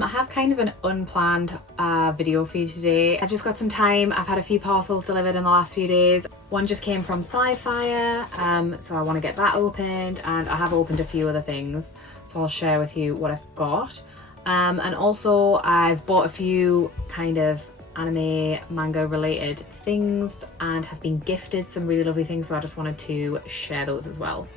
I have kind of an unplanned video for you today. I've just got some time. I've had a few parcels delivered in the last few days. One just came from Sci-Fi, so I want to get that opened, and I have opened a few other things, so I'll share with you what I've got. And also I've bought a few kind of anime manga related things and have been gifted some really lovely things, so I just wanted to share those as well.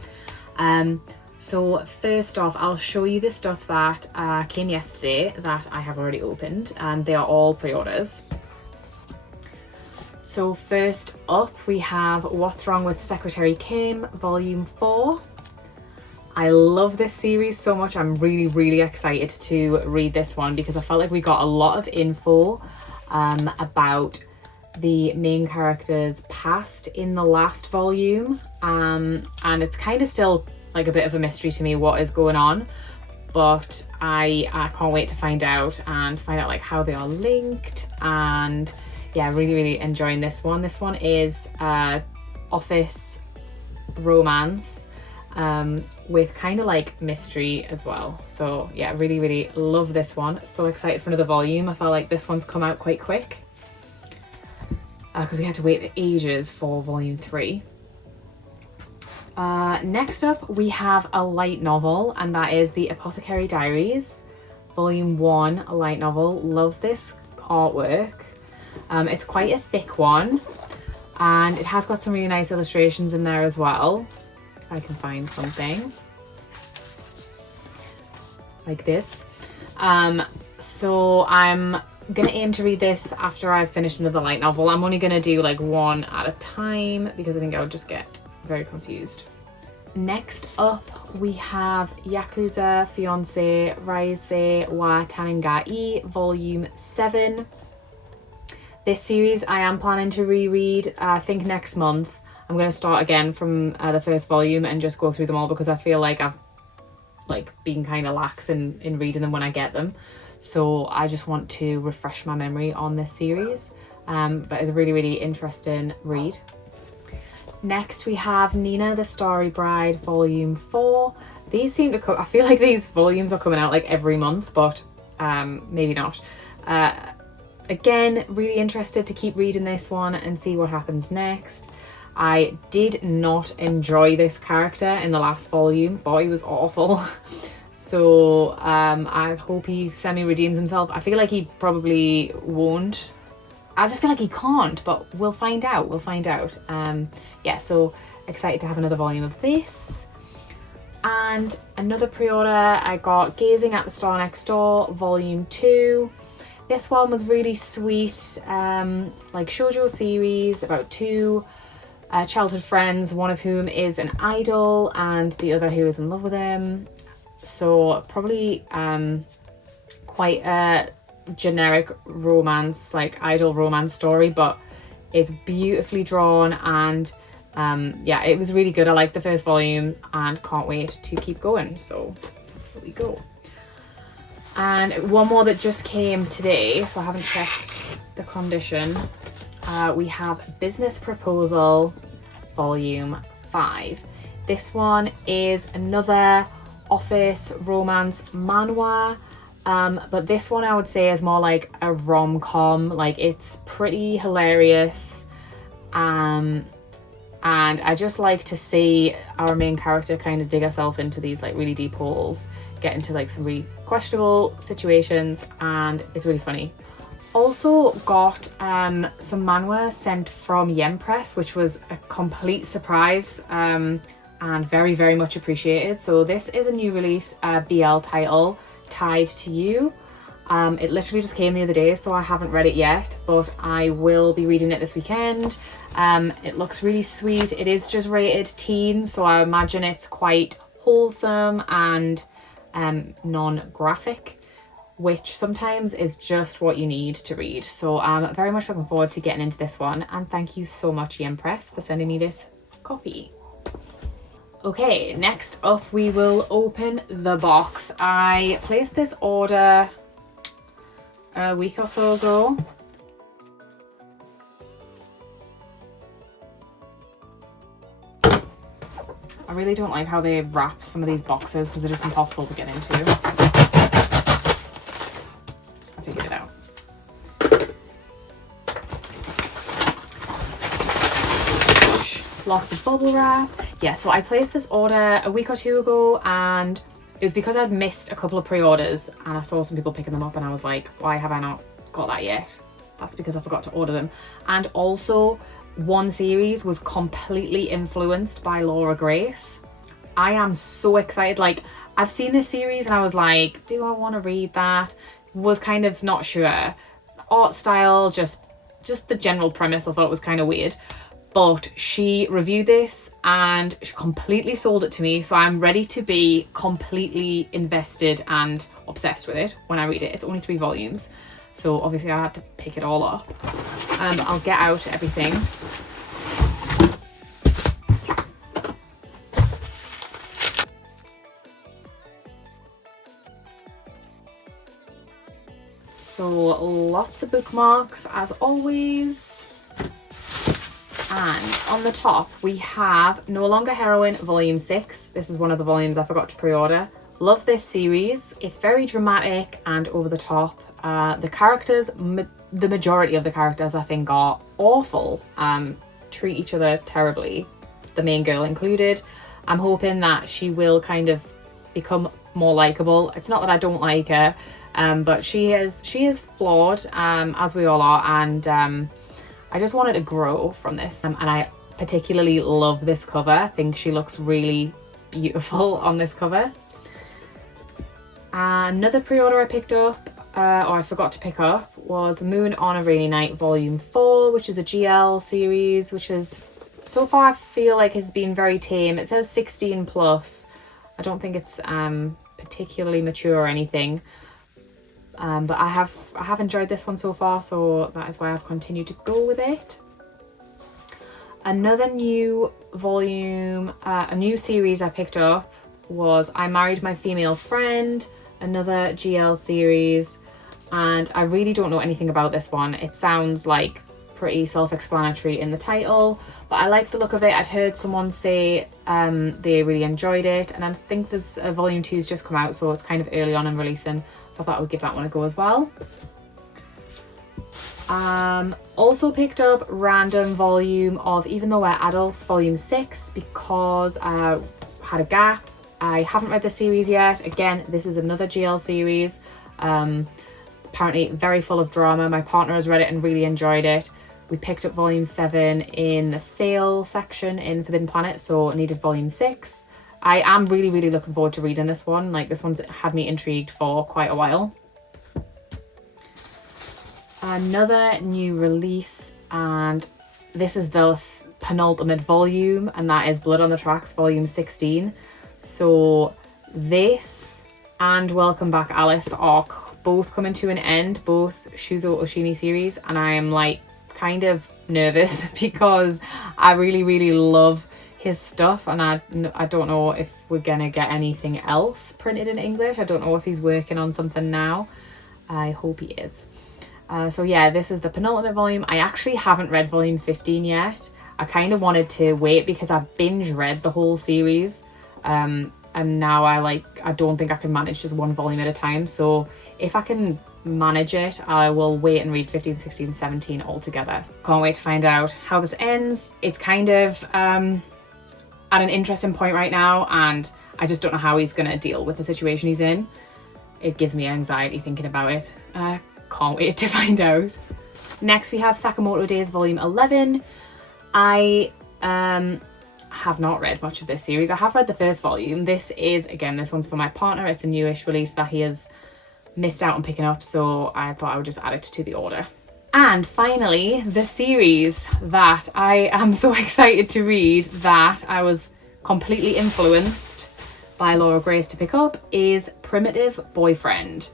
So first off, I'll show you the stuff that came yesterday that I have already opened, and they are all pre-orders. So first up we have What's Wrong with Secretary Kim Volume 4. I love this series so much. I'm really excited to read this one because I felt like we got a lot of info about the main character's past in the last volume, and it's kind of still like a bit of a mystery to me what is going on, but I can't wait to find out like how they are linked. And yeah, really enjoying this one. This one is office romance with kind of like mystery as well. So yeah, really love this one. So excited for another volume. I felt like this one's come out quite quick because we had to wait ages for volume 3. Next up we have a light novel, and that is The Apothecary Diaries Volume 1, a light novel. Love this artwork. It's quite a thick one, and it has got some really nice illustrations in there as well. If I can find something like this. So I'm gonna aim to read this after I've finished another light novel. I'm only gonna do like one at a time because I think I would just get very confused. Next up we have Yakuza Fiancé Rise wa Tanengai Volume 7. This series I am planning to reread, I think next month. I'm going to start again from the first volume and just go through them all because I feel like I've been kind of lax in reading them when I get them. So I just want to refresh my memory on this series, but it's a really interesting read. Next we have Nina the Starry Bride Volume 4. These seem to come, I feel like these volumes are coming out like every month, but maybe not. Again, really interested to keep reading this one and see what happens next. I did not enjoy this character in the last volume, thought he was awful. So I hope he semi-redeems himself. I feel like he probably won't. I just feel like he can't, but we'll find out. Yeah, so excited to have another volume of this. And another pre-order, I got Gazing at the Star Next Door Volume 2. This one was really sweet, like shoujo series about two childhood friends, one of whom is an idol and the other who is in love with him. So probably quite a generic romance, like idol romance story, but it's beautifully drawn, and yeah, it was really good. I liked the first volume and can't wait to keep going. So here we go. And one more that just came today, so I haven't checked the condition. We have Business Proposal Volume 5. This one is another office romance manhwa, but this one I would say is more like a rom-com. Like, it's pretty hilarious, and I just like to see our main character kind of dig herself into these like really deep holes, get into like some really questionable situations, and it's really funny. Also got some manhwa sent from Yen Press, which was a complete surprise and very much appreciated. So this is a new release, BL title, Tied to You. It literally just came the other day, so I haven't read it yet, but I will be reading it this weekend. It looks really sweet. It is just rated teen, so I imagine it's quite wholesome and non-graphic, which sometimes is just what you need to read. So I'm very much looking forward to getting into this one, and thank you so much Yen Press for sending me this copy. Okay, next up we will open the box. I placed this order a week or so ago. I really don't like how they wrap some of these boxes because they're just impossible to get into. lots of bubble wrap. Yeah, so I placed this order a week or two ago, and it was because I'd missed a couple of pre-orders and I saw some people picking them up and I was like, why have I not got that yet? That's because I forgot to order them. And also, one series was completely influenced by Laura Grace. I am so excited. Like, I've seen this series and I was like, do I want to read that? Was kind of not sure. Art style, just the general premise, I thought it was kind of weird. But she reviewed this and she completely sold it to me. So I'm ready to be completely invested and obsessed with it when I read it. It's only 3 volumes. So obviously I had to pick it all up. I'll get out everything. So lots of bookmarks as always. And on the top we have No Longer Heroine Volume 6. This is one of the volumes I forgot to pre-order. Love this series. It's very dramatic and over the top. The characters, the majority of the characters I think are awful. Treat each other terribly, the main girl included. I'm hoping that she will kind of become more likable. It's not that I don't like her, but she is flawed, as we all are, and I just wanted to grow from this. And I particularly love this cover. I think she looks really beautiful on this cover. Another pre-order I picked up, or I forgot to pick up, was Moon on a Rainy Night Volume 4, which is a GL series, which is, so far I feel like has been very tame. It says 16 plus. I don't think it's particularly mature or anything. But I have enjoyed this one so far, so that is why I've continued to go with it. Another new volume, a new series I picked up was I Married My Female Friend, another GL series, and I really don't know anything about this one. It sounds like pretty self-explanatory in the title, but I like the look of it. I'd heard someone say they really enjoyed it, and I think there's a volume 2's just come out, so it's kind of early on in releasing. So I thought I would give that one a go as well. Also picked up random volume of Even Though We're Adults Volume 6 because I had a gap. I haven't read the series yet. Again, this is another GL series. Apparently very full of drama. My partner has read it and really enjoyed it. We picked up Volume 7 in the sale section in Forbidden Planet, so I needed Volume 6. I am really, really looking forward to reading this one. Like, this one's had me intrigued for quite a while. Another new release, and this is the penultimate volume, and that is Blood on the Tracks Volume 16. So this and Welcome Back Alice are both coming to an end, both Shuzo Oshimi series, and I am like kind of nervous because I really, really love his stuff, and I don't know if we're gonna get anything else printed in English. I don't know if he's working on something now. I hope he is. So yeah, this is the penultimate volume. I actually haven't read volume 15 yet. I kind of wanted to wait because I binge read the whole series, and now I don't think I can manage just one volume at a time. So if I can manage it, I will wait and read 15, 16, 17 all together. Can't wait to find out how this ends. It's kind of at an interesting point right now, and I just don't know how he's gonna deal with the situation he's in. It gives me anxiety thinking about it. Can't wait to find out. Next we have Sakamoto Days Volume 11. I have not read much of this series. I have read the first volume. This one's for my partner. It's a newish release that he has missed out on picking up, so I thought I would just add it to the order. And finally, the series that I am so excited to read, that I was completely influenced by Laura Grace to pick up, is Primitive Boyfriend.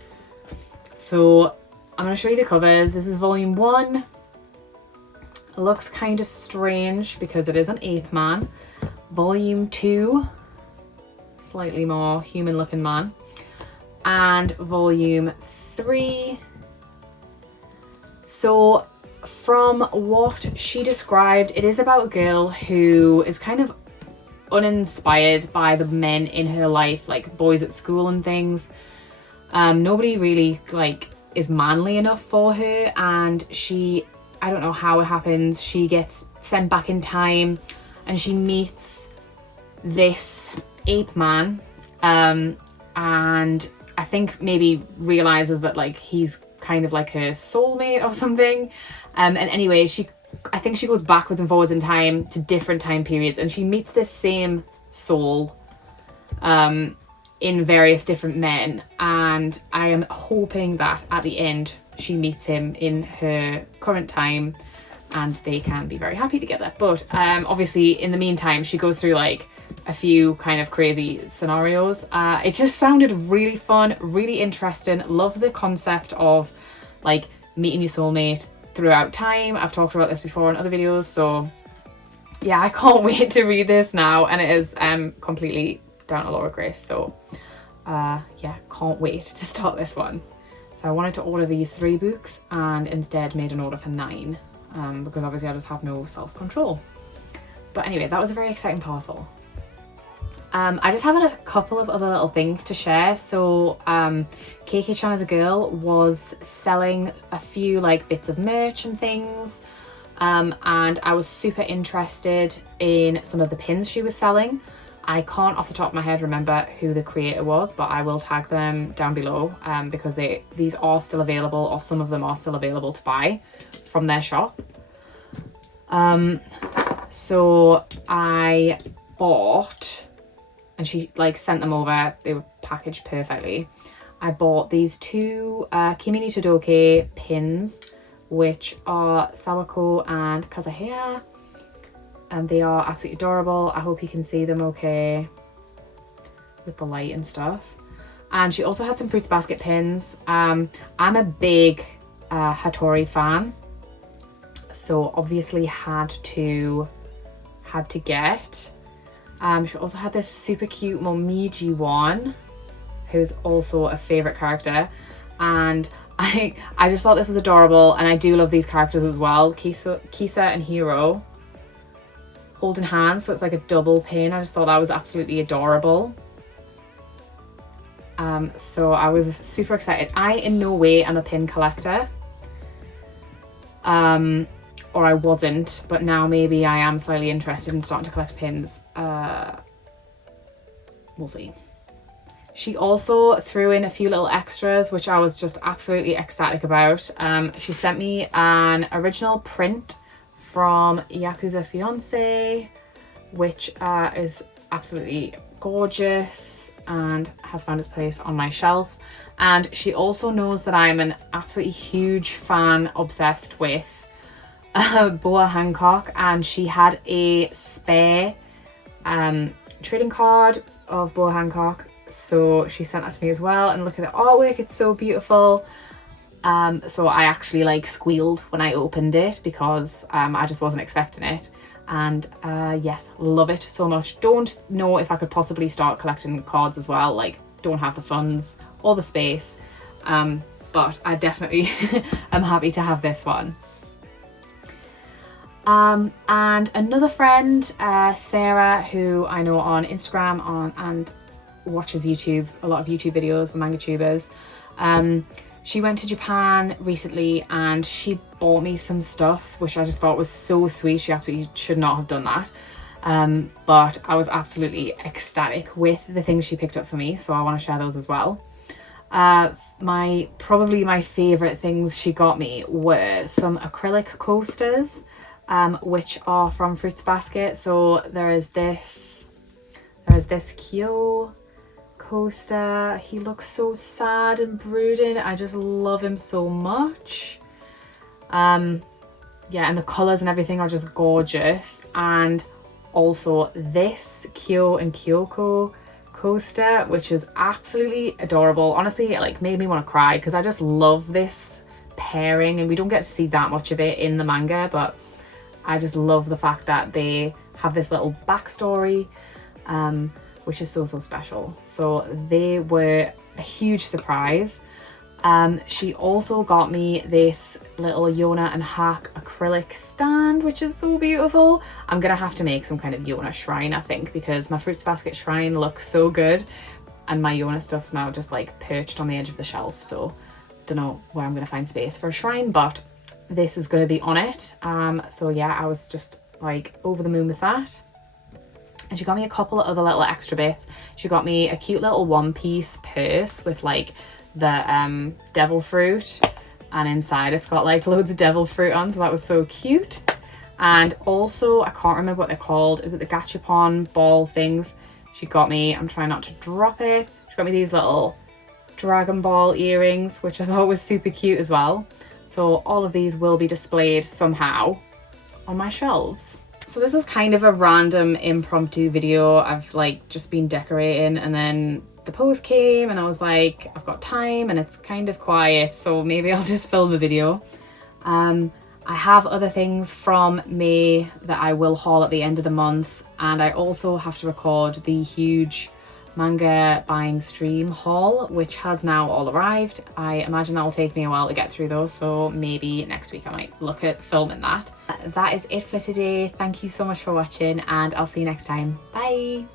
So I'm going to show you the covers. This is volume 1. It looks kind of strange because it is an ape man. Volume 2, slightly more human looking man. And volume 3. So from what she described, it is about a girl who is kind of uninspired by the men in her life, like boys at school and things. Nobody really is manly enough for her, and I don't know how it happens, she gets sent back in time and she meets this ape man, and I think maybe realizes that like he's kind of like her soulmate or something. And anyway, I think she goes backwards and forwards in time to different time periods, and she meets this same soul in various different men, and I am hoping that at the end she meets him in her current time and they can be very happy together. But obviously in the meantime she goes through like a few kind of crazy scenarios. It just sounded really fun, really interesting. Love the concept of like meeting your soulmate throughout time. I've talked about this before in other videos, so yeah, I can't wait to read this now, and it is completely down to Laura Grace, so yeah, can't wait to start this one. So I wanted to order these 3 books and instead made an order for 9 because obviously I just have no self-control. But anyway, that was a very exciting parcel. I just have a couple of other little things to share. So KK-chan as a girl was selling a few like bits of merch and things, and I was super interested in some of the pins she was selling. I can't off the top of my head remember who the creator was, but I will tag them down below because these are still available, or some of them are still available to buy from their shop. So I bought, and she like sent them over, they were packaged perfectly. I bought these 2 Kimi ni Todoke pins, which are Sawako and Kazuhaya, and they are absolutely adorable. I hope you can see them okay with the light and stuff. And she also had some Fruits Basket pins. I'm a big Hattori fan, so obviously had to get. She also had this super cute Momiji one, who's also a favourite character, and I just thought this was adorable, and I do love these characters as well. Kisa and Hiro holding hands, so it's like a double pin. I just thought that was absolutely adorable. So I was super excited. I in no way am a pin collector, or I wasn't, but now maybe I am slightly interested in starting to collect pins. We'll see. She also threw in a few little extras, which I was just absolutely ecstatic about. She sent me an original print from Yakuza Fiance, which is absolutely gorgeous and has found its place on my shelf. And she also knows that I'm an absolutely huge fan, obsessed with Boa Hancock, and she had a spare trading card of Boa Hancock, so she sent that to me as well. And look at the artwork, it's so beautiful. So I actually like squealed when I opened it because I just wasn't expecting it. And yes, love it so much. Don't know if I could possibly start collecting cards as well, like don't have the funds or the space, but I definitely am happy to have this one. And another friend, Sarah, who I know on Instagram and watches YouTube, a lot of YouTube videos for manga tubers. She went to Japan recently and she bought me some stuff, which I just thought was so sweet. She absolutely should not have done that. But I was absolutely ecstatic with the things she picked up for me, so I want to share those as well. Probably my favourite things she got me were some acrylic coasters, which are from Fruits Basket. So there's this Kyo coaster. He looks so sad and brooding. I just love him so much. Yeah, and the colours and everything are just gorgeous. And also this Kyo and Kyoko coaster, which is absolutely adorable. Honestly, it like made me want to cry because I just love this pairing, and we don't get to see that much of it in the manga, but I just love the fact that they have this little backstory, which is so special. So they were a huge surprise. She also got me this little Yona and Hack acrylic stand, which is so beautiful. I'm gonna have to make some kind of Yona shrine, I think, because my Fruits Basket shrine looks so good and my Yona stuff's now just like perched on the edge of the shelf, so don't know where I'm gonna find space for a shrine, but this is gonna be on it. So yeah, I was just like over the moon with that. And she got me a couple of other little extra bits. She got me a cute little one-piece purse with like the devil fruit, and inside it's got like loads of devil fruit on, so that was so cute. And also, I can't remember what they're called. Is it the gachapon ball things? She got me, I'm trying not to drop it. She got me these little Dragon Ball earrings, which I thought was super cute as well. So all of these will be displayed somehow on my shelves. So this was kind of a random impromptu video. I've like just been decorating, and then the post came and I was like, I've got time and it's kind of quiet, so maybe I'll just film a video. I have other things from May that I will haul at the end of the month, and I also have to record the huge manga buying stream haul, which has now all arrived. I imagine that will take me a while to get through those, so maybe next week I might look at filming that. That is it for today. Thank you so much for watching, and I'll see you next time. Bye!